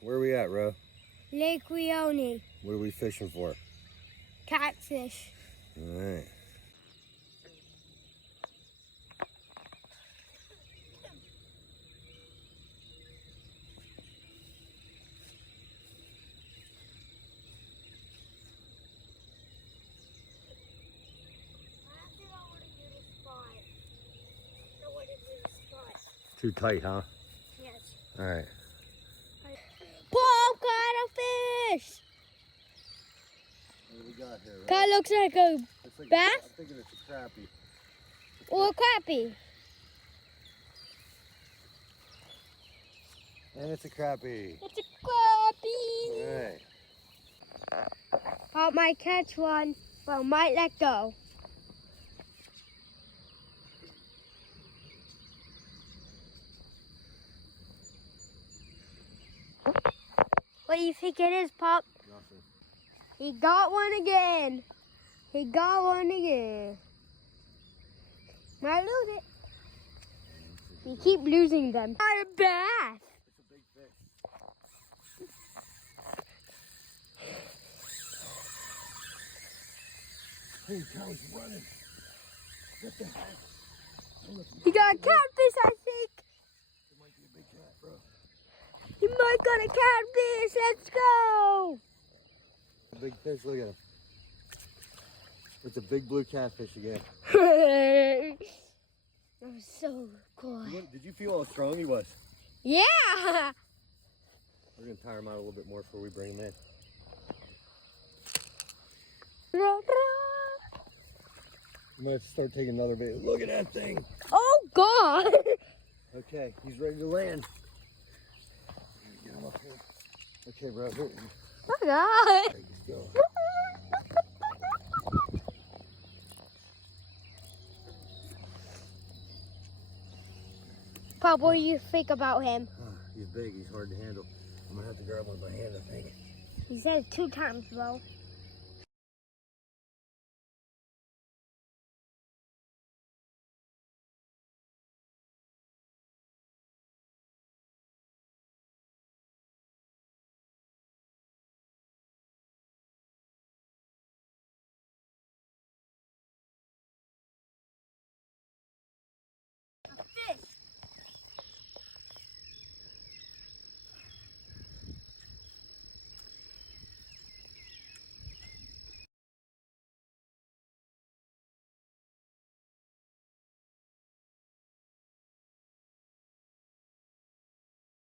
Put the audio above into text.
Where are we at, Ro? Lake Leoni. What are we fishing for? Catfish. All right. Too tight, huh? Yes. All right. Paul got a fish. What do we got here, Ro? That looks like a bass I'm thinking it's a crappie. or a crappie. And it's a crappie. It's a crappie. All right. Paul might catch one, but might let go. What do you think it is, Pop? Nothing. He got one again. He got one again. Might lose it. You keep losing them. Not a bass. It's a big fish. Holy cow, he's running. What the heck? He got a catfish, I think. It might be a big cat, bro. He might got a catfish. Let's go. A big fish, look at him. It's a big blue catfish again. That was so cool. Did you feel how strong he was? Yeah. We're going to tire him out a little bit more before we bring him in. I'm going to have to start taking another bait. Look at that thing. Oh, God. Okay, he's ready to land. Get him up here. Okay, bro. Here. Oh, God. Okay, let's go. Pop, what do you think about him? He's big. He's hard to handle. I'm going to have to grab one by hand, I think. He said it 2 times, bro.